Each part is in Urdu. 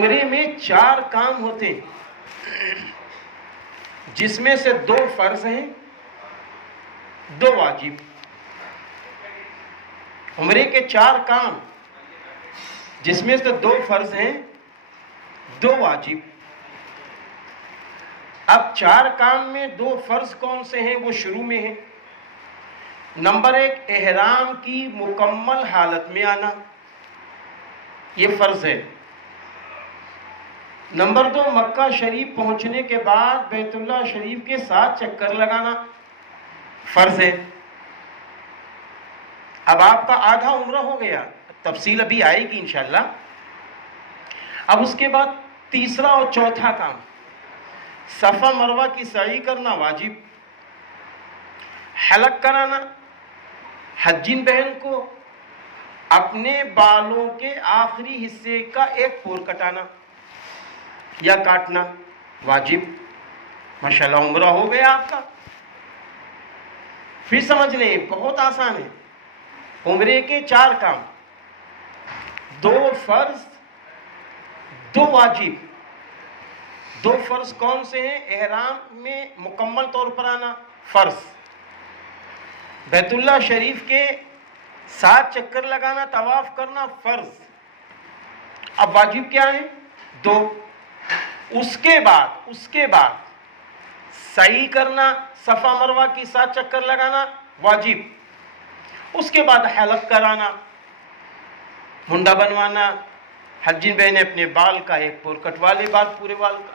عمرے میں 4 کام ہوتے ہیں، جس میں سے 2 فرض ہیں، 2 واجب۔ عمرے کے 4 کام، جس میں سے 2 فرض ہیں، 2 واجب۔ اب 4 کام میں 2 فرض کون سے ہیں؟ وہ شروع میں ہیں۔ نمبر 1، احرام کی مکمل حالت میں آنا، یہ فرض ہے۔ نمبر 2، مکہ شریف پہنچنے کے بعد بیت اللہ شریف کے 7 چکر لگانا، فرض ہے۔ اب آپ کا آدھا عمرہ ہو گیا، تفصیل ابھی آئے گی انشاءاللہ۔ اب اس کے بعد تیسرا اور چوتھا کام، صفا مروہ کی سعی کرنا، واجب۔ حلق کرانا، حجین بہن کو اپنے بالوں کے آخری حصے کا ایک پور کٹانا یا کاٹنا، واجب۔ ماشاءاللہ عمرہ ہو گیا آپ کا۔ پھر سمجھ لیں، بہت آسان ہے۔ عمرے کے 4 کام، 2 فرض، 2 واجب۔ 2 فرض کون سے ہیں؟ احرام میں مکمل طور پر آنا، فرض۔ بیت اللہ شریف کے 7 چکر لگانا، طواف کرنا، فرض۔ اب واجب کیا ہے؟ 2۔ اس کے بعد سعی کرنا، صفا مروہ کی 7 چکر لگانا، واجب۔ اس کے بعد حلق کرانا، منڈا بنوانا، حجین بہنیں اپنے بال کا ایک پور کٹوا لے، بال پورے بال کا۔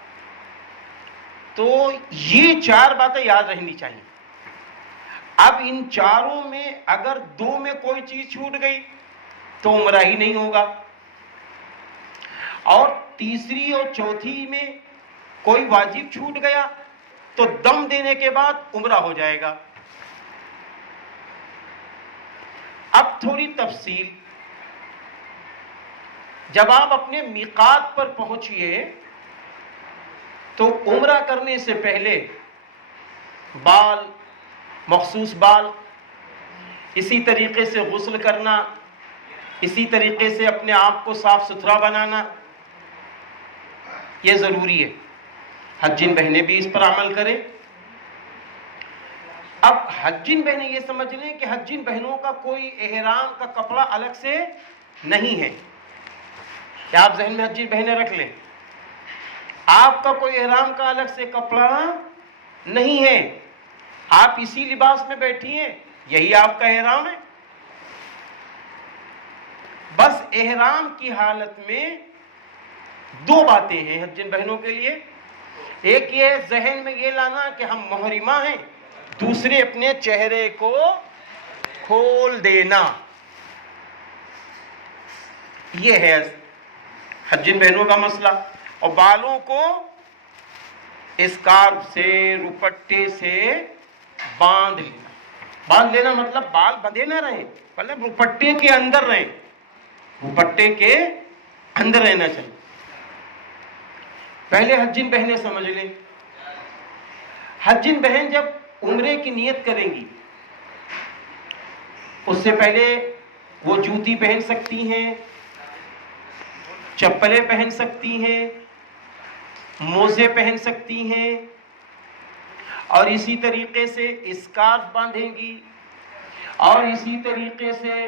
تو یہ 4 باتیں یاد رہنی چاہیے۔ اب ان 4 میں اگر 2 میں کوئی چیز چھوٹ گئی تو عمرہ ہی نہیں ہوگا، اور تیسری اور چوتھی میں کوئی واجب چھوٹ گیا تو دم دینے کے بعد عمرہ ہو جائے گا۔ اب تھوڑی تفصیل، جب آپ اپنے میقات پر پہنچیے تو عمرہ کرنے سے پہلے بال، مخصوص بال، اسی طریقے سے غسل کرنا، اسی طریقے سے اپنے آپ کو صاف ستھرا بنانا، یہ ضروری ہے۔ حجین بہنیں بھی اس پر عمل کریں۔ اب حجین بہنیں یہ سمجھ لیں کہ حجین بہنوں کا کوئی احرام کا کپڑا الگ سے نہیں ہے، کہ آپ ذہن میں حجین بہنیں رکھ لیں، آپ کا کوئی احرام کا الگ سے کپڑا نہیں ہے، آپ اسی لباس میں بیٹھی ہیں، یہی آپ کا احرام ہے۔ بس احرام کی حالت میں 2 باتیں ہیں حجین بہنوں کے لیے۔ ایک یہ ذہن میں یہ لانا کہ ہم محرمہ ہیں، دوسرے اپنے چہرے کو کھول دینا، یہ ہے حجین بہنوں کا مسئلہ۔ اور بالوں کو اسکارف سے، روپٹے سے باندھ لینا۔ باندھ لینا مطلب بال بندھے نہ رہیں، مطلب روپٹے کے اندر رہیں، روپٹے کے اندر رہنا چاہیے۔ پہلے حجین بہنیں سمجھ لیں، حجین بہن جب عمرے کی نیت کریں گی اس سے پہلے وہ جوتی پہن سکتی ہیں، چپلیں پہن سکتی ہیں، موزے پہن سکتی ہیں، اور اسی طریقے سے اسکارف باندھیں گی، اور اسی طریقے سے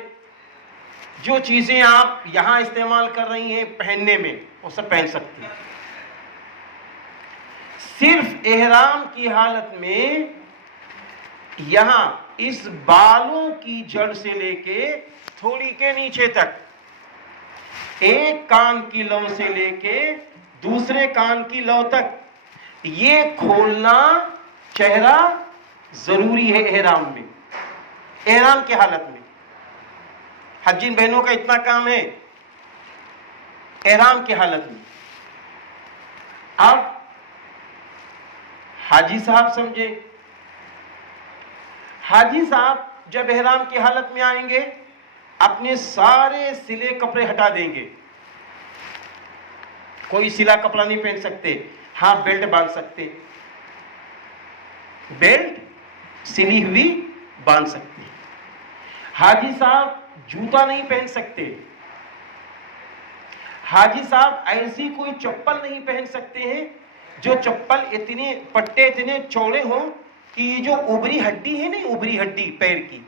جو چیزیں آپ یہاں استعمال کر رہی ہیں پہننے میں، وہ سب پہن سکتی ہیں۔ صرف احرام کی حالت میں یہاں اس بالوں کی جڑ سے لے کے تھوڑی کے نیچے تک، ایک کان کی لو سے لے کے دوسرے کان کی لو تک یہ کھولنا چہرہ ضروری ہے احرام میں، احرام کی حالت میں۔ حجین بہنوں کا اتنا کام ہے احرام کی حالت میں۔ اب حاجی صاحب سمجھے، حاجی صاحب جب احرام کی حالت میں آئیں گے اپنے سارے سلے کپڑے ہٹا دیں گے، کوئی سلا کپڑا نہیں پہن سکتے، ہاں بیلٹ باندھ سکتے، بیلٹ سلی ہوئی باندھ سکتے۔ حاجی صاحب جوتا نہیں پہن سکتے، حاجی صاحب ایسی کوئی چپل نہیں پہن سکتے ہیں جو چپل اتنے پٹے اتنے چوڑے ہوں کہ یہ جو اوبری ہڈی ہے نا، اوبری ہڈی پیر کی،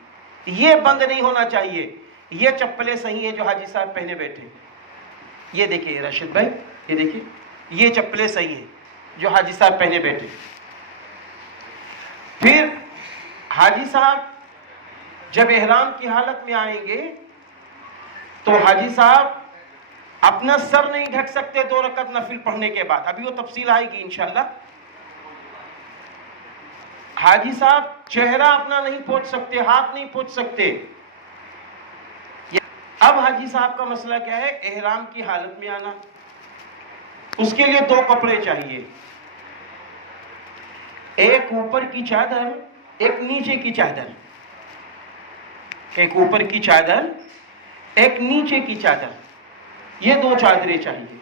یہ بند نہیں ہونا چاہیے. یہ چپلیں صحیح ہیں جو حاجی صاحب پہنے بیٹھے. یہ دیکھیے راشد بھائی، یہ دیکھیے، یہ چپلیں صحیح ہیں جو حاجی صاحب پہنے بیٹھے. پھر حاجی صاحب جب احرام کی حالت میں آئیں گے تو حاجی صاحب اپنا سر نہیں ڈھک سکتے 2 رکعت نفل پڑھنے کے بعد. ابھی وہ تفصیل آئے گی انشاءاللہ. حاجی صاحب چہرہ اپنا نہیں پوچھ سکتے، ہاتھ نہیں پوچھ سکتے. اب حاجی صاحب کا مسئلہ کیا ہے؟ احرام کی حالت میں آنا. اس کے لیے 2 کپڑے چاہیے، ایک اوپر کی چادر، ایک نیچے کی چادر. ایک اوپر کی چادر، ایک نیچے کی چادر. یہ 2 چادریں چاہیے.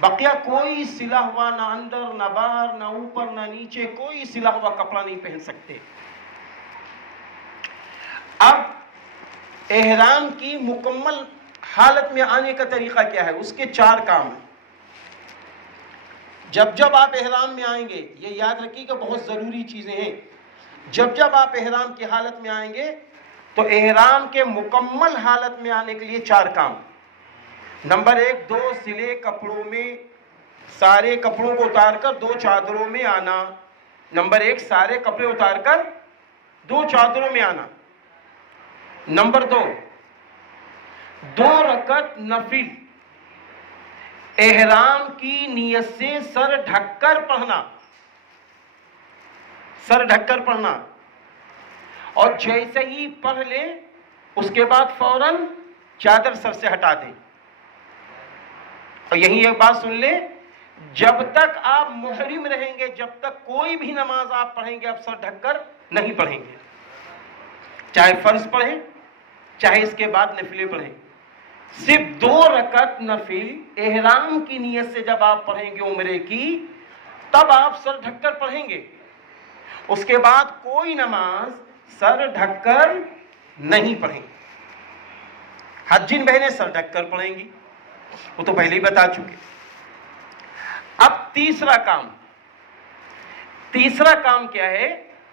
بقیہ کوئی سلا ہوا نہ اندر نہ باہر نہ اوپر نہ نیچے کوئی سلا ہوا کپڑا نہیں پہن سکتے. اب احرام کی مکمل حالت میں آنے کا طریقہ کیا ہے؟ اس کے 4 کام ہیں. جب آپ احرام میں آئیں گے، یہ یاد رکھیے کہ بہت ضروری چیزیں ہیں. جب آپ احرام کی حالت میں آئیں گے تو احرام کے مکمل حالت میں آنے کے لیے 4 کام. نمبر 1، 2 سلے کپڑوں میں سارے کپڑوں کو اتار کر 2 چادروں میں آنا. نمبر 1، سارے کپڑے اتار کر 2 چادروں میں آنا. نمبر 2، 2 رکعت نفل احرام کی نیت سے سر ڈھک کر پڑھنا. سر ڈھک کر پڑھنا، اور جیسے ہی پڑھ لیں اس کے بعد فوراً چادر سر سے ہٹا دیں. اور یہی ایک بات سن لیں، جب تک آپ محرم رہیں گے، جب تک کوئی بھی نماز آپ پڑھیں گے آپ سر ڈھک کر نہیں پڑھیں گے. چاہے فرض پڑھیں، چاہے اس کے بعد نفلیں پڑھیں. صرف 2 رکعت نفل احرام کی نیت سے جب آپ پڑھیں گے عمرے کی، تب آپ سر ڈھک کر پڑھیں گے. اس کے بعد کوئی نماز سر ڈھک کر نہیں پڑھیں گے. حجین بہنیں سر ڈھک کر پڑھیں گی، وہ تو پہلے ہی بتا چکے. اب تیسرا کام کیا ہے؟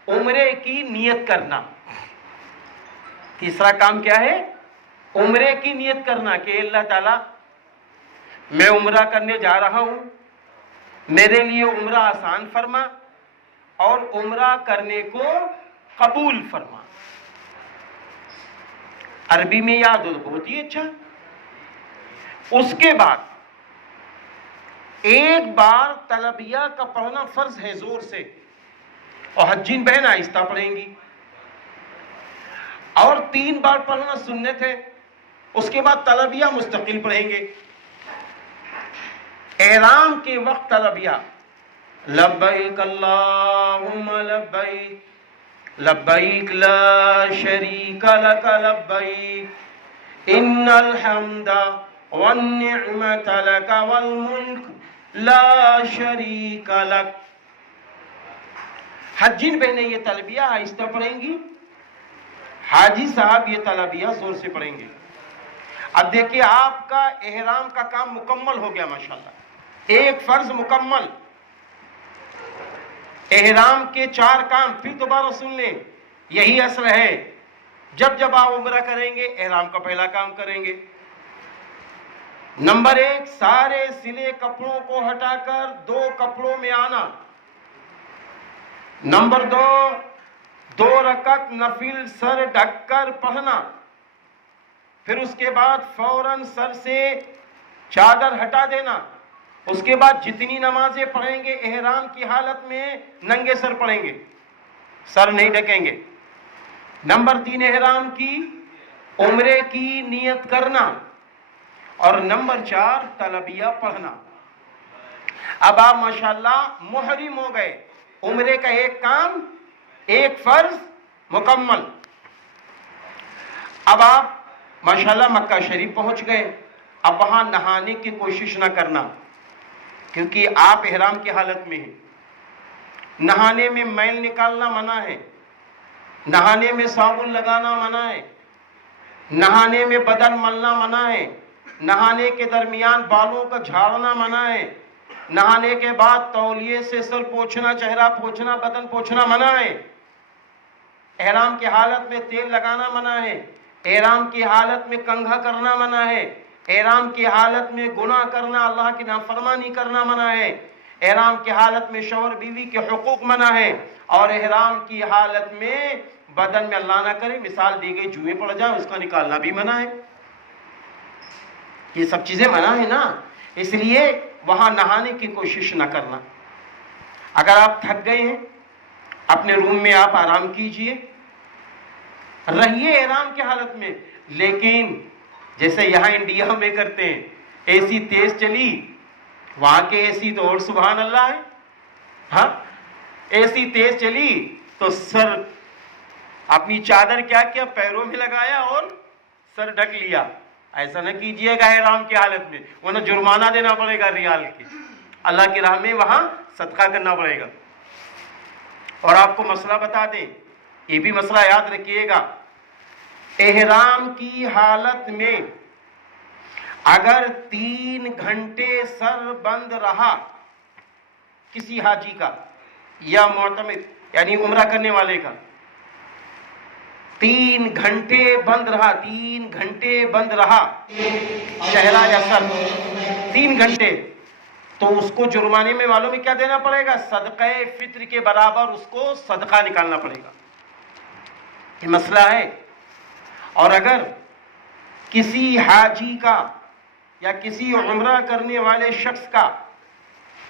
عمرے کی نیت کرنا. تیسرا کام کیا ہے؟ عمرے کی نیت کرنا کہ اللہ تعالیٰ میں عمرہ کرنے جا رہا ہوں، میرے لیے عمرہ آسان فرما اور عمرہ کرنے کو قبول فرما. عربی میں یاد ہو تو بہت ہی اچھا. اس کے بعد ایک بار تلبیہ کا پڑھنا فرض ہے زور سے، اور حجین بہن آہستہ پڑھیں گی. اور 3 بار پڑھنا سنت ہے. اس کے بعد تلبیہ مستقل پڑھیں گے. احرام کے وقت تلبیہ لبیک اللہم لبیک لبیک لا شریک لک لبیک ان الحمد والنعمت لک والملک لا شریک لک. حجین بہنیں یہ تلبیہ آہستہ پڑھیں گی، حاجی صاحب یہ تلبیہ زور سے پڑھیں گے. اب دیکھیے آپ کا احرام کا کام مکمل ہو گیا ماشاءاللہ. ایک فرض مکمل، احرام کے 4 کام. پھر دوبارہ سن لیں، یہی اصل ہے. جب آپ عمرہ کریں گے احرام کا پہلا کام کریں گے. نمبر 1، سارے سلے کپڑوں کو ہٹا کر 2 کپڑوں میں آنا. نمبر 2، 2 رکعت نفل سر ڈھک کر پڑھنا. پھر اس کے بعد فوراً سر سے چادر ہٹا دینا. اس کے بعد جتنی نمازیں پڑھیں گے احرام کی حالت میں ننگے سر پڑھیں گے، سر نہیں ڈھکیں گے. نمبر 3، احرام کی عمرے کی نیت کرنا. اور نمبر 4، تلبیہ پڑھنا. اب آپ ماشاءاللہ محرم ہو گئے. عمرے کا ایک کام، ایک فرض مکمل. اب آپ ماشاءاللہ مکہ شریف پہنچ گئے. اب وہاں نہانے کی کوشش نہ کرنا کیونکہ آپ احرام کی حالت میں ہیں. نہانے میں میل نکالنا منع ہے، نہانے میں صابن لگانا منع ہے، نہانے میں بدن ملنا منع ہے، نہانے کے درمیان بالوں کا جھاڑنا منع ہے، نہانے کے بعد تولیے سے سر پوچھنا، چہرہ پوچھنا، بدن پوچھنا منع ہے، احرام کی حالت میں تیل لگانا منع ہے، احرام کی حالت میں کنگھا کرنا منع ہے، احرام کی حالت میں گناہ کرنا، اللہ کی نافرمانی کرنا منع ہے، احرام کی حالت میں شوہر بیوی کے حقوق منع ہے، اور احرام کی حالت میں بدن میں اللہ نہ کرے مثال دی گئی جوئیں پڑ جائیں اس کا نکالنا بھی منع ہے۔ یہ سب چیزیں منع ہے نا، اس لیے وہاں نہانے کی کوشش نہ کرنا۔ اگر آپ تھک گئے ہیں اپنے روم میں آپ آرام کیجئے، رہیے احرام کی حالت میں، لیکن جیسے یہاں انڈیا میں کرتے ہیں، اے سی تیز چلی، وہاں کے اے سی تو اور سبحان اللہ ہے، ہاں اے سی تیز چلی تو سر اپنی چادر کیا پیروں میں لگایا اور سر ڈھک لیا۔ ایسا نہ کیجئے گا احرام کی حالت میں، ورنہ جرمانہ دینا پڑے گا ریال کی، اللہ کی راہ میں وہاں صدقہ کرنا پڑے گا۔ اور آپ کو مسئلہ بتا دیں، یہ بھی مسئلہ یاد رکھیے گا، احرام کی حالت میں اگر 3 گھنٹے سر بند رہا کسی حاجی کا یا معتمر یعنی عمرہ کرنے والے کا، 3 گھنٹے بند رہا، 3 گھنٹے بند رہا چہرہ یا سر، 3 گھنٹے، تو اس کو جرمانے میں معلوم ہے کیا دینا پڑے گا؟ صدقہ فطر کے برابر اس کو صدقہ نکالنا پڑے گا۔ یہ مسئلہ ہے۔ اور اگر کسی حاجی کا یا کسی عمرہ کرنے والے شخص کا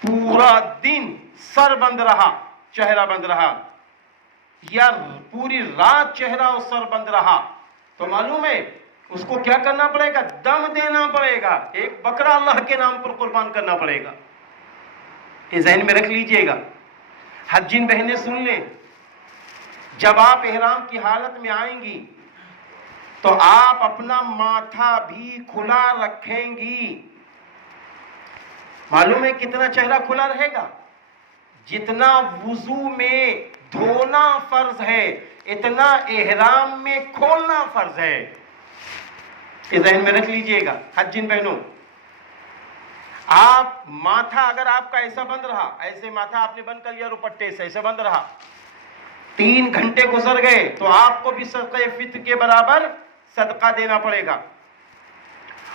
پورا دن سر بند رہا، چہرہ بند رہا، یا پوری رات چہرہ اور سر بند رہا، تو معلوم ہے اس کو کیا کرنا پڑے گا؟ دم دینا پڑے گا، ایک بکرا اللہ کے نام پر قربان کرنا پڑے گا۔ یہ ذہن میں رکھ لیجئے گا۔ حجین بہنیں سن لیں، جب آپ احرام کی حالت میں آئیں گی تو آپ اپنا ماتھا بھی کھلا رکھیں گی۔ معلوم ہے کتنا چہرہ کھلا رہے گا؟ جتنا وضو میں دھونا فرض ہے اتنا احرام میں کھولنا فرض ہے۔ یہ ذہن میں رکھ لیجئے گا حجین بہنوں۔ آپ ماتھا اگر آپ کا ایسا بند رہا، ایسے ماتھا آپ نے بند کر لیا روپٹے سے، ایسے بند رہا، 3 گھنٹے گزر گئے تو آپ کو بھی صدقہ فطر کے برابر صدقہ دینا پڑے گا۔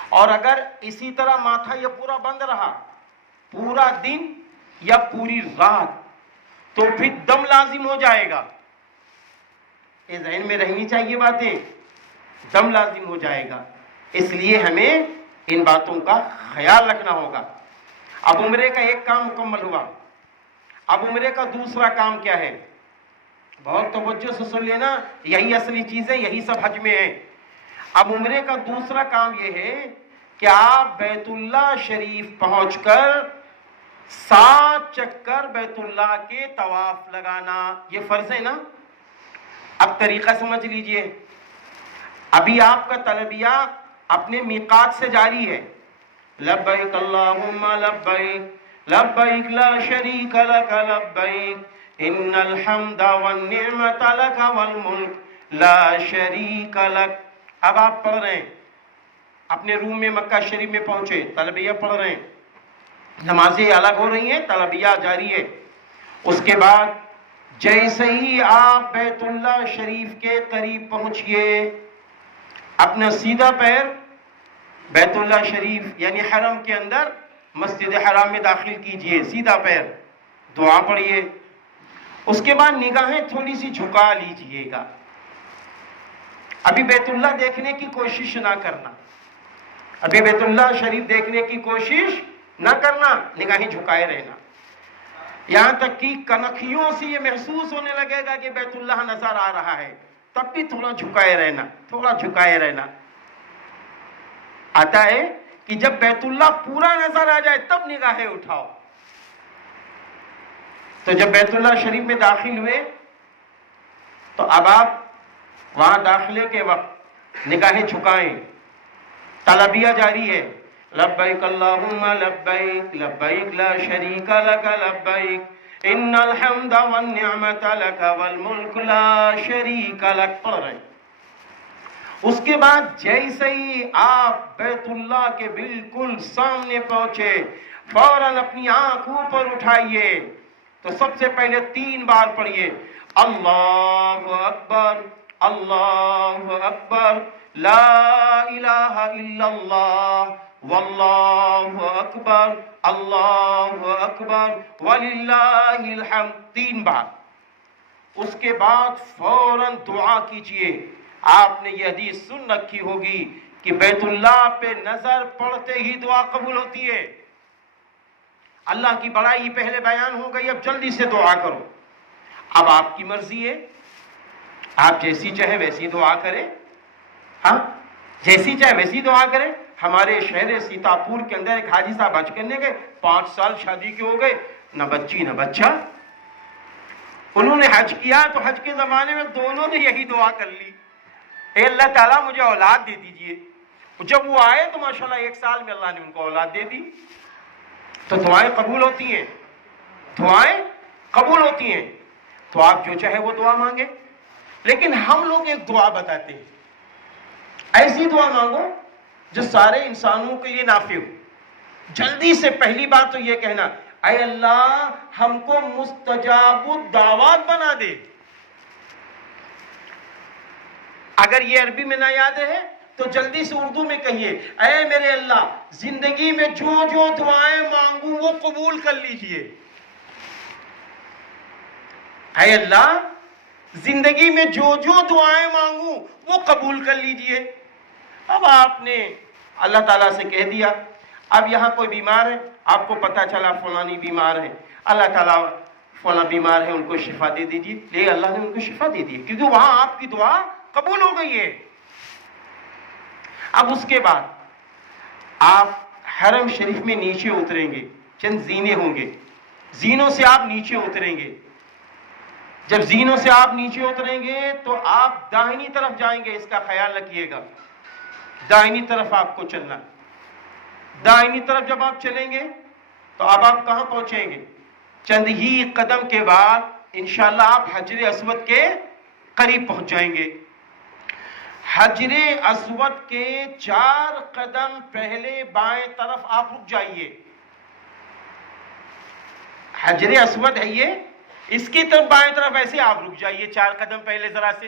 اور اگر اسی طرح ماتھا یہ پورا بند رہا پورا دن یا پوری رات تو پھر دم لازم ہو جائے گا۔ یہ ذہن میں رہنی چاہیے باتیں، دم لازم ہو جائے گا۔ اس لیے ہمیں ان باتوں کا خیال رکھنا ہوگا۔ اب عمرے کا ایک کام مکمل ہوا، اب عمرے کا دوسرا کام کیا ہے؟ بہت توجہ سے سن لینا، یہی اصلی چیز ہے، یہی سب حج میں ہے۔ اب عمرے کا دوسرا کام یہ ہے کہ آپ بیت اللہ شریف پہنچ کر 7 چکر بیت اللہ کے طواف لگانا، یہ فرض ہے نا۔ اب طریقہ سمجھ لیجئے، ابھی آپ کا تلبیہ اپنے میقات سے جاری ہے، لبیک اللہم لبیک لبیک لا شریک لک لبیک ان الحمد والنعمت لک والملک لا شریک لک۔ اب آپ پڑھ رہے ہیں، اپنے روم میں مکہ شریف میں پہنچے، تلبیہ پڑھ رہے ہیں، نمازیں الگ ہو رہی ہیں، تلبیہ جاری ہے۔ اس کے بعد جیسے ہی آپ بیت اللہ شریف کے قریب پہنچیے، اپنا سیدھا پیر بیت اللہ شریف یعنی حرم کے اندر مسجد حرام میں داخل کیجئے، سیدھا پیر، دعا پڑھیے۔ اس کے بعد نگاہیں تھوڑی سی جھکا لیجئے گا۔ ابھی بیت اللہ دیکھنے کی کوشش نہ کرنا، ابھی بیت اللہ شریف دیکھنے کی کوشش نہ کرنا، نگاہیں جھکائے رہنا، یہاں تک کہ کنکھیوں سے یہ محسوس ہونے لگے گا کہ بیت اللہ نظر آ رہا ہے، تب بھی تھوڑا جھکائے رہنا، تھوڑا جھکائے رہنا۔ آتا ہے کہ جب بیت اللہ پورا نظر آ جائے تب نگاہیں اٹھاؤ۔ تو جب بیت اللہ شریف میں داخل ہوئے تو اب آپ وہاں داخلے کے وقت نگاہیں جھکائیں، تلبیہ جاری ہے، لبیک اللہم لبیک لبیک لا شریک لک لبیک ان الحمد والنعمت لک والملک لا شریک لک، پڑھ رہے ہیں۔ اس کے بعد جیسے ہی آپ بیت اللہ کے بالکل سامنے پہنچے فوراً اپنی آنکھ اوپر اٹھائیے تو سب سے پہلے 3 بار پڑھیے اللہ اکبر اللہ اکبر لا الہ الا اللہ واللہ اکبر اللہ اکبر وللہ الحمد 3 بار. اس کے بعد فوراً دعا کیجئے. آپ نے یہ حدیث سن رکھی ہوگی کہ بیت اللہ پہ نظر پڑتے ہی دعا قبول ہوتی ہے. اللہ کی بڑائی پہلے بیان ہو گئی، اب جلدی سے دعا کرو. اب آپ کی مرضی ہے، آپ جیسی چاہے ویسی دعا کریں. ہاں جیسی چاہے ویسی دعا کریں. ہمارے شہر سیتاپور کے اندر ایک حاجی صاحب حج کرنے گئے، 5 سال شادی کے ہو گئے، نہ بچی نہ بچہ. انہوں نے حج کیا تو حج کے زمانے میں دونوں نے یہی دعا کر لی، اے اللہ تعالیٰ مجھے اولاد دے دیجئے. جب وہ آئے تو ماشاءاللہ 1 سال میں اللہ نے ان کو اولاد دے دی. تو دعائیں قبول ہوتی ہیں، دعائیں قبول ہوتی ہیں. تو آپ جو چاہے وہ دعا مانگے. لیکن ہم لوگ ایک دعا بتاتے ہیں، ایسی دعا مانگو جو سارے انسانوں کے لیے نافع ہو. جلدی سے پہلی بات تو یہ کہنا، اے اللہ ہم کو مستجاب الدعوات بنا دے. اگر یہ عربی میں نہ یاد ہے تو جلدی سے اردو میں کہیے، اے میرے اللہ زندگی میں جو جو دعائیں مانگوں وہ قبول کر لیجئے. اے اللہ زندگی میں جو جو دعائیں مانگوں وہ قبول کر لیجئے. اب آپ نے اللہ تعالیٰ سے کہہ دیا، اب یہاں کوئی بیمار ہے، آپ کو پتا چلا فلانی بیمار ہے، اللہ تعالیٰ فلاں بیمار ہے ان کو شفا دے دیجیے. لے اللہ نے ان کو شفا دے دی کیونکہ وہاں آپ کی دعا قبول ہو گئی ہے. اب اس کے بعد آپ حرم شریف میں نیچے اتریں گے، چند زینے ہوں گے، زینوں سے آپ نیچے اتریں گے. جب زینوں سے آپ نیچے اتریں گے تو آپ داہنی طرف جائیں گے. اس کا خیال رکھیے گا، داہنی طرف آپ کو چلنا. داہنی طرف جب آپ چلیں گے تو اب آپ کہاں پہنچیں گے؟ چند ہی قدم کے بعد انشاءاللہ آپ حجر اسود کے قریب پہنچ جائیں گے. حجر اسود کے 4 قدم پہلے بائیں طرف آپ رک جائیے. حجر اسود ہے یہ، اس کی طرف بائیں طرف ایسے آپ رک جائیے 4 قدم پہلے ذرا سے.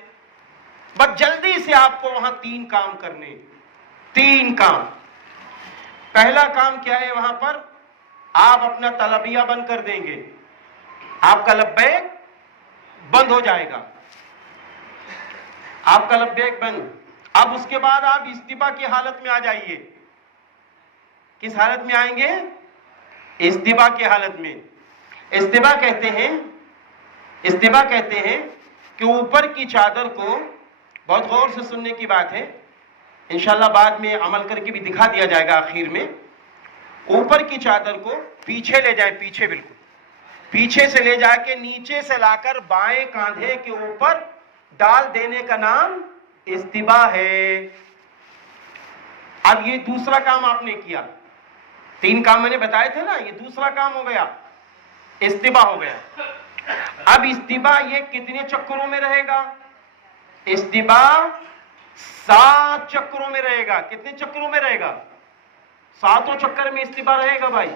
بس جلدی سے آپ کو وہاں 3 کام کرنے، 3 کام. پہلا کام کیا ہے؟ وہاں پر آپ اپنا تلبیہ بند کر دیں گے، آپ کا لبیک بند ہو جائے گا، آپ کا لبیک بند. اب اس کے بعد آپ استبا کی حالت میں آ جائیے. کس حالت میں آئیں گے؟ استبا کی حالت میں. استبا کہتے ہیں کہ اوپر کی چادر کو، بہت غور سے سننے کی بات ہے، انشاءاللہ بعد میں عمل کر کے بھی دکھا دیا جائے گا آخر میں. اوپر کی چادر کو پیچھے لے جائیں، پیچھے، بالکل پیچھے سے لے جا کے نیچے سے لا کر بائیں کاندھے کے اوپر ڈال دینے کا نام استبا ہے. اب یہ دوسرا کام آپ نے کیا. 3 کام میں نے بتائے تھے نا، یہ دوسرا کام ہو گیا، استبا ہو گیا. اب استبا یہ کتنے چکروں میں رہے گا؟ استبا 7 چکروں میں رہے گا. کتنے چکروں میں رہے گا؟ 7 چکر میں استبا رہے گا بھائی.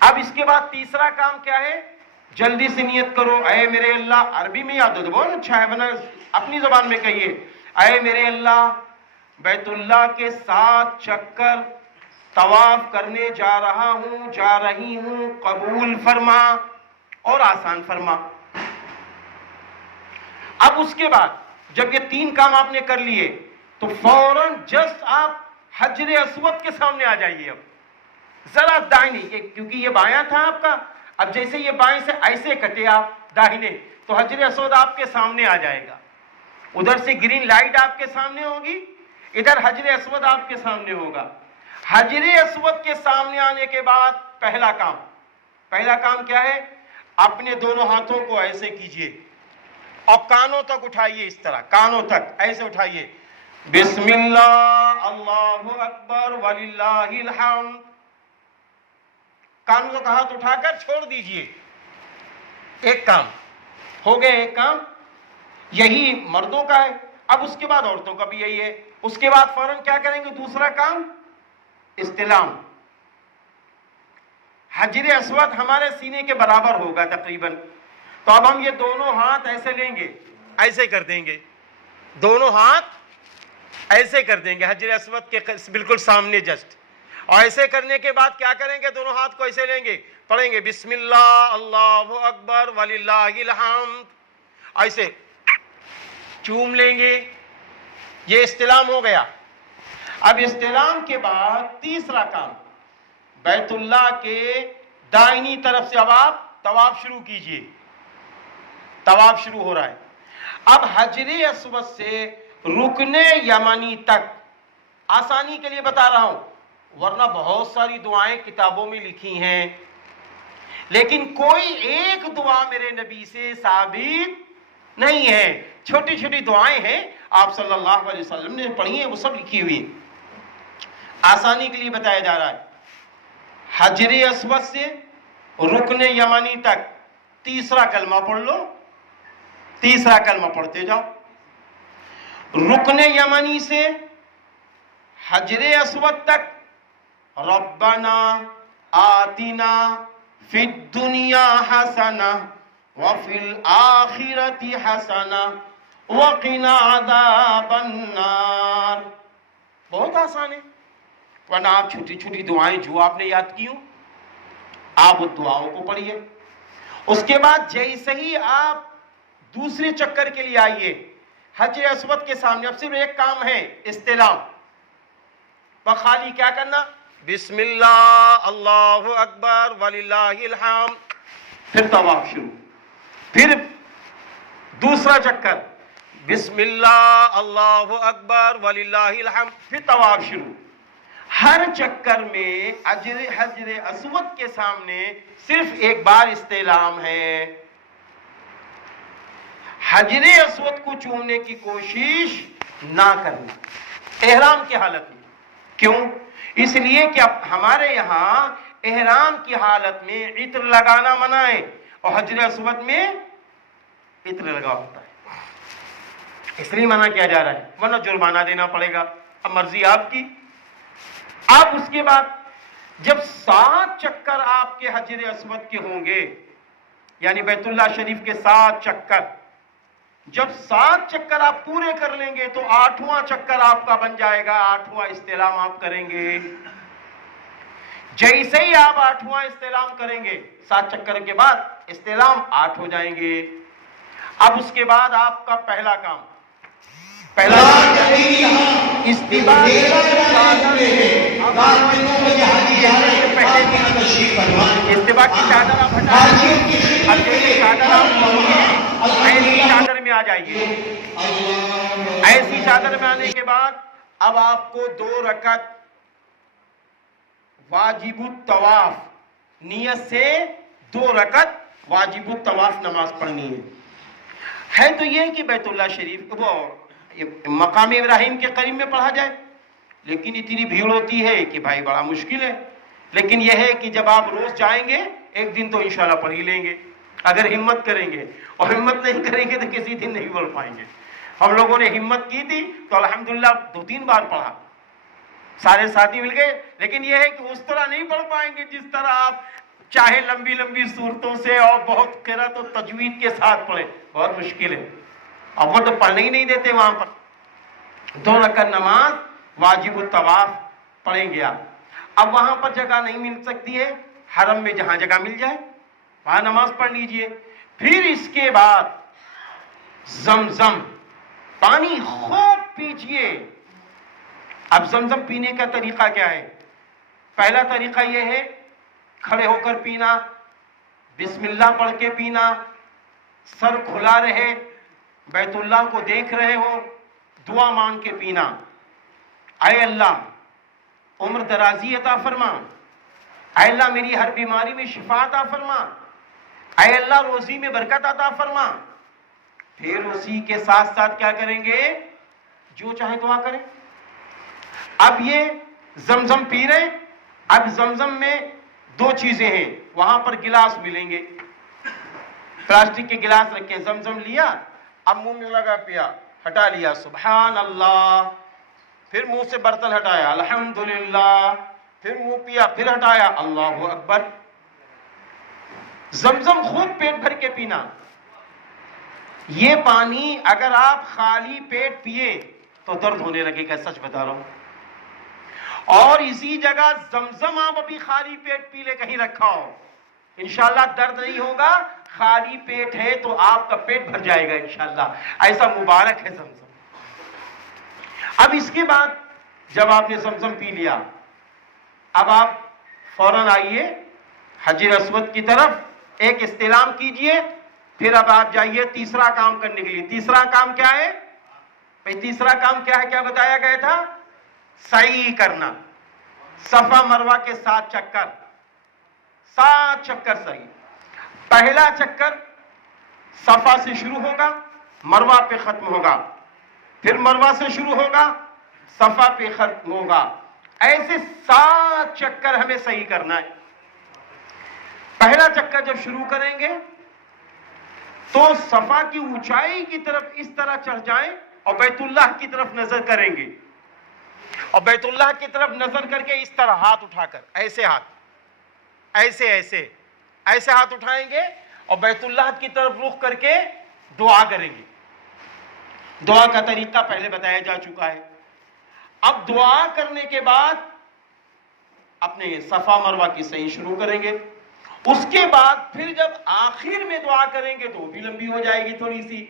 اب اس کے بعد تیسرا کام کیا ہے؟ جلدی سے نیت کرو، اے میرے اللہ، عربی میں یاد ہو تو بہت اچھا ہے، ورنہ اپنی زبان میں کہیے، اے میرے اللہ بیت اللہ کے 7 چکر طواف کرنے جا رہا ہوں، جا رہی ہوں، قبول فرما اور آسان فرما. اب اس کے بعد جب یہ 3 کام آپ نے کر لیے تو فوراً جسٹ آپ حجر اسود کے سامنے آ جائیے. اب ذرا دائنی، کیونکہ یہ بایاں تھا آپ کا، اب جیسے یہ بائیں سے ایسے کٹے آپ داہنے تو حجر اسود آپ کے سامنے آ جائے گا. ادھر سے گرین لائٹ آپ کے سامنے ہوگی، ادھر حجر اسود آپ کے سامنے ہوگا. حجر اسود کے سامنے آنے کے بعد پہلا کام کیا ہے؟ اپنے دونوں ہاتھوں کو ایسے کیجئے اور کانوں تک اٹھائیے. اس طرح کانوں تک ایسے اٹھائیے، بسم اللہ اللہ اکبر وللہ الحمد. کانوں تک ہاتھ اٹھا کر چھوڑ دیجئے. ایک کام ہو گیا. ایک کام یہی مردوں کا ہے. اب اس کے بعد عورتوں کا بھی یہی ہے. اس کے بعد فوراً کیا کریں گے؟ دوسرا کام استلام. حجر اسود ہمارے سینے کے برابر ہوگا تقریباً. تو اب ہم یہ دونوں ہاتھ ایسے لیں گے, ایسے کر دیں گے, دونوں ہاتھ ایسے کر دیں گے حجر اسود کے بالکل سامنے جسٹ. اور ایسے کرنے کے بعد کیا کریں گے؟ دونوں ہاتھ کو ایسے لیں گے, پڑھیں گے بسم اللہ اللہ اکبر وللہ الحمد, ایسے چوم لیں گے. یہ استلام ہو گیا. اب استلام کے بعد تیسرا کام, بیت اللہ کے دائنی طرف سے اب آپ طواف شروع کیجئے. طواف شروع ہو رہا ہے. اب حجر اسود سے رکن یمنی تک, آسانی کے لیے بتا رہا ہوں, ورنہ بہت ساری دعائیں کتابوں میں لکھی ہیں, لیکن کوئی ایک دعا میرے نبی سے ثابت نہیں ہے. چھوٹی چھوٹی دعائیں ہیں, آپ صلی اللہ علیہ وسلم نے پڑھی ہیں, وہ سب لکھی ہوئی ہیں. آسانی کے لیے بتایا جا رہا ہے. حجر اسود سے رکن یمنی تک تیسرا کلمہ پڑھ لو, تیسرا کلمہ پڑھتے جاؤ. رکن یمنی سے حجر اسود تک ربنا آتنا فی الدنیا حسنہ وفی الآخرۃ حسنہ وقنا عذاب النار. بہت آسان ہے. ورنہ آپ چھوٹی چھوٹی دعائیں جو آپ نے یاد کی ہوں, آپ اس دعاؤں کو پڑھیے. اس کے بعد جیسے ہی آپ دوسرے چکر کے لیے آئیے حجر اسود کے سامنے, اب صرف ایک کام ہے استلام. بخالی کیا کرنا؟ بسم اللہ اللہ اکبر وللہ الحمد. پھر طواف شروع, پھر دوسرا چکر بسم اللہ اللہ اکبر وللہ الحمد, پھر طواف شروع. ہر چکر میں حجر اسود کے سامنے صرف ایک بار استعلام ہے. حجر اسود کو چومنے کی کوشش نہ کرنا احرام کی حالت میں. کیوں؟ اس لیے کہ اب ہمارے یہاں احرام کی حالت میں عطر لگانا منع ہے, اور حجر اسود میں عطر لگا ہوتا ہے, اس لیے منع کیا جا رہا ہے, ورنہ جرمانہ دینا پڑے گا. اب مرضی آپ کی. اب اس کے بعد جب 7 چکر آپ کے حجر اسود کے ہوں گے, یعنی بیت اللہ شریف کے 7 چکر, جب 7 چکر آپ پورے کر لیں گے تو 8واں چکر آپ کا بن جائے گا, 8واں استعلام آپ کریں گے. جیسے ہی آپ 8واں استعلام کریں گے, 7 چکر کے بعد استعلام 8 ہو جائیں گے. اب اس کے بعد آپ کا پہلا کام, پہلا استباع کی چادر آپ ہٹا ایسی چادر میں آ جائیے. ایسی چادر میں آنے کے بعد اب آپ کو 2 رکعت واجب الطواف, نیت سے 2 رکعت واجب الطواف نماز پڑھنی ہے. تو یہ کہ بیت اللہ شریف وہ مقام ابراہیم کے قریب میں پڑھا جائے, لیکن اتنی بھیڑ ہوتی ہے کہ بھائی بڑا مشکل ہے. لیکن یہ ہے کہ جب آپ روز جائیں گے ایک دن تو انشاءاللہ پڑھ ہی لیں گے, اگر ہمت کریں گے. اور ہمت نہیں کریں گے تو کسی دن نہیں پڑھ پائیں گے. ہم لوگوں نے ہمت کی تھی تو الحمدللہ 2-3 بار پڑھا, سارے ساتھی مل گئے. لیکن یہ ہے کہ اس طرح نہیں پڑھ پائیں گے جس طرح آپ چاہے لمبی لمبی صورتوں سے اور بہت قرأت و تجوید کے ساتھ پڑھیں, بہت مشکل ہے. اور وہ تو پڑھنے ہی نہیں دیتے وہاں پر. 2 رکعت نماز واجب الطواف پڑھیں گے آپ. اب وہاں پر جگہ نہیں مل سکتی ہے, حرم میں جہاں جگہ مل جائے وہاں نماز پڑھ لیجئے. پھر اس کے بعد زمزم پانی خوب پیجئے. اب زمزم پینے کا طریقہ کیا ہے؟ پہلا طریقہ یہ ہے کھڑے ہو کر پینا, بسم اللہ پڑھ کے پینا, سر کھلا رہے, بیت اللہ کو دیکھ رہے ہو, دعا مانگ کے پینا. اے اللہ عمر درازی عطا فرما, اے اللہ میری ہر بیماری میں شفا عطا فرما, اے اللہ روزی میں برکت عطا فرما. پھر اسی کے ساتھ ساتھ کیا کریں گے؟ جو چاہے دعا کریں. اب یہ زمزم پی رہے, اب زمزم میں 2 چیزیں ہیں, وہاں پر گلاس ملیں گے, پلاسٹک کے گلاس رکھے, زمزم لیا, اب منہ میں لگا پیا, ہٹا لیا سبحان اللہ، پھر منہ سے برتن ہٹایا الحمدللہ، پھر منہ پیا، پھر ہٹایا اللہ اکبر۔ زمزم خوب پیٹ بھر کے پینا۔ یہ پانی اگر آپ خالی پیٹ پیے تو درد ہونے لگے گا، سچ بتا رہا ہوں۔ اور اسی جگہ زمزم آپ ابھی خالی پیٹ پی لے، کہیں رکھا ہو، انشاءاللہ درد نہیں ہوگا، خالی پیٹ ہے تو آپ کا پیٹ بھر جائے گا انشاءاللہ، ایسا مبارک ہے زمزم۔ اب اس کے بعد جب آپ نے زمزم پی لیا، اب آپ فوراً آئیے حجر اسود کی طرف، ایک استلام کیجئے، پھر اب آپ جائیے تیسرا کام کرنے کے لیے۔ تیسرا کام کیا ہے بھئی؟ تیسرا کام کیا ہے؟ کیا بتایا گیا تھا؟ سعی کرنا، صفا مروہ کے 7 چکر، 7 چکر سعی۔ پہلا چکر صفا سے شروع ہوگا، مروہ پہ ختم ہوگا، پھر مروہ سے شروع ہوگا، صفا پہ ختم ہوگا، ایسے 7 چکر ہمیں صحیح کرنا ہے۔ پہلا چکر جب شروع کریں گے تو صفا کی اونچائی کی طرف اس طرح چڑھ جائیں اور بیت اللہ کی طرف نظر کریں گے، اور بیت اللہ کی طرف نظر کر کے اس طرح ہاتھ اٹھا کر، ایسے ہاتھ، ایسے ہاتھ اٹھائیں گے اور بیت اللہ کی طرف رخ کر کے دعا کریں گے۔ دعا کا طریقہ پہلے بتایا جا چکا ہے۔ اب دعا کرنے کے بعد اپنے صفا مروہ کی سعی شروع کریں گے۔ اس کے بعد پھر جب آخر میں دعا کریں گے تو وہ بھی لمبی ہو جائے گی تھوڑی سی۔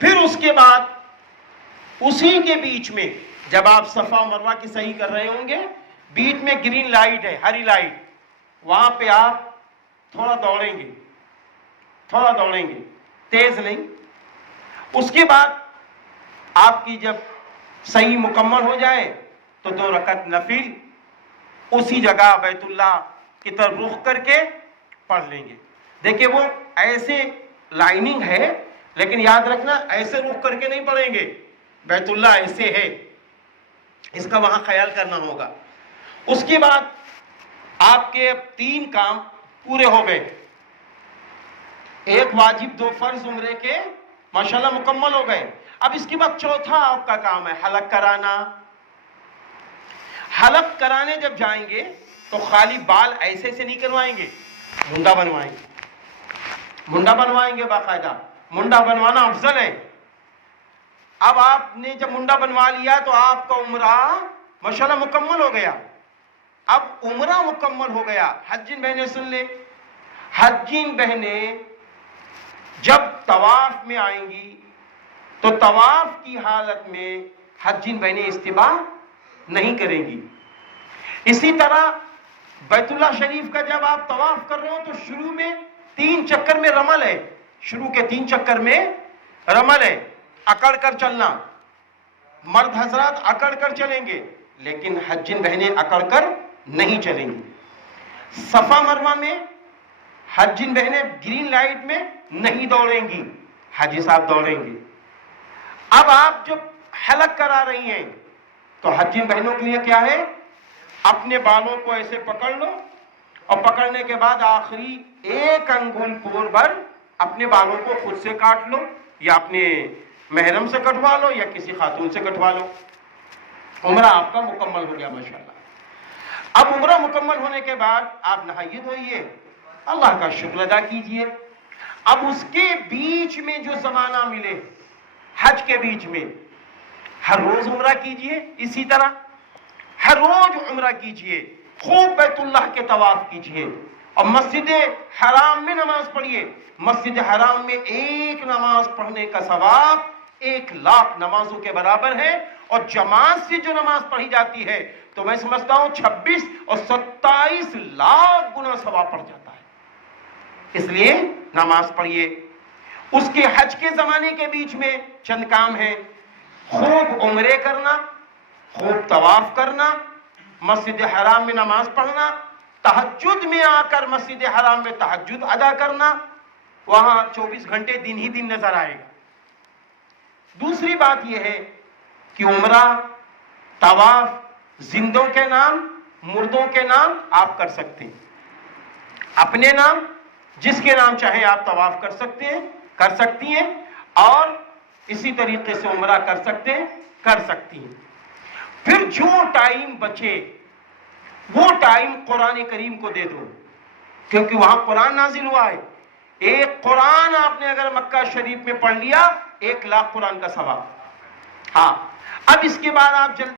پھر اس کے بعد اسی کے بیچ میں جب آپ صفا مروہ کی سعی کر رہے ہوں گے، بیچ میں گرین لائٹ ہے، ہری لائٹ، وہاں پہ آپ تھوڑا دوڑیں گے، تیز نہیں۔ اس کے بعد آپ کی جب سعی مکمل ہو جائے تو 2 رکعت نفل اسی جگہ بیت اللہ کی طرف رخ کر کے پڑھ لیں گے۔ دیکھیں وہ ایسے لائننگ ہے، لیکن یاد رکھنا ایسے رخ کر کے نہیں پڑھیں گے، بیت اللہ ایسے ہے، اس کا وہاں خیال کرنا ہوگا۔ اس کے بعد آپ کے 3 کام پورے ہو گئے، 1 واجب 2 فرض عمرے کے ماشاءاللہ مکمل ہو گئے۔ اب اس کے بعد چوتھا آپ کا کام ہے حلق کرانا۔ حلق کرانے جب جائیں گے تو خالی بال ایسے سے نہیں کروائیں گے، منڈا بنوائیں گے باقاعدہ، منڈا بنوانا افضل ہے۔ اب آپ نے جب منڈا بنوا لیا تو آپ کا عمرہ ماشاءاللہ مکمل ہو گیا۔ اب عمرہ مکمل ہو گیا، حجین بہنیں سن لیں، حجین بہنیں جب طواف میں آئیں گی تو طواف کی حالت میں حجین بہنیں استباح نہیں کریں گی۔ اسی طرح بیت اللہ شریف کا جب آپ طواف کر رہے ہو تو شروع میں 3 چکر میں رمل ہے، شروع کے 3 چکر میں رمل ہے، اکڑ کر چلنا۔ مرد حضرات اکڑ کر چلیں گے، لیکن حجین بہنیں اکڑ کر نہیں چلیں گی۔ صفا مروہ میں حجین بہنیں گرین لائٹ میں نہیں دوڑیں گی، حاجی صاحب دوڑیں گے۔ اب آپ جب حلق کرا رہی ہیں تو حجین بہنوں کے لیے کیا ہے؟ اپنے بالوں کو ایسے پکڑ لو، اور پکڑنے کے بعد آخری 1 انگل پور بھر اپنے بالوں کو خود سے کاٹ لو، یا اپنے محرم سے کٹوا لو، یا کسی خاتون سے کٹوا لو۔ عمرہ آپ کا مکمل ہو گیا ماشاءاللہ۔ اب عمرہ مکمل ہونے کے بعد آپ نہائیے دھوئیے، اللہ کا شکر ادا کیجئے۔ اب اس کے بیچ میں جو زمانہ ملے، حج کے بیچ میں ہر روز عمرہ کیجئے، اسی طرح ہر روز عمرہ کیجئے، خوب بیت اللہ کے طواف کیجئے، اور مسجد حرام میں نماز پڑھیے۔ مسجد حرام میں 1 نماز پڑھنے کا ثواب 1,00,000 نمازوں کے برابر ہے، اور جماعت سے جو نماز پڑھی جاتی ہے تو میں سمجھتا ہوں 26 اور 27 لاکھ گنا ثواب پڑ جاتا ہے۔ اس لیے نماز پڑھیے۔ اس کے حج کے زمانے کے بیچ میں چند کام ہیں، خوب عمرے کرنا، خوب طواف کرنا، مسجد حرام میں نماز پڑھنا، تہجد میں آ کر مسجد حرام میں تہجد ادا کرنا، وہاں 24 گھنٹے دن ہی دن نظر آئے گا۔ دوسری بات یہ ہے کہ عمرہ طواف زندوں کے نام، مردوں کے نام آپ کر سکتے ہیں، اپنے نام جس کے نام چاہے آپ طواف کر سکتے ہیں، کر سکتی ہیں، اور اسی طریقے سے عمرہ کر سکتے ہیں، کر سکتی ہیں۔ پھر جو ٹائم بچے وہ ٹائم قرآن کریم کو دے دو، کیونکہ وہاں قرآن نازل ہوا ہے۔ ایک قرآن آپ نے اگر مکہ شریف میں پڑھ لیا 1 لاکھ قرآن کا ثواب۔ ہاں اب اس کے بعد آپ جلدی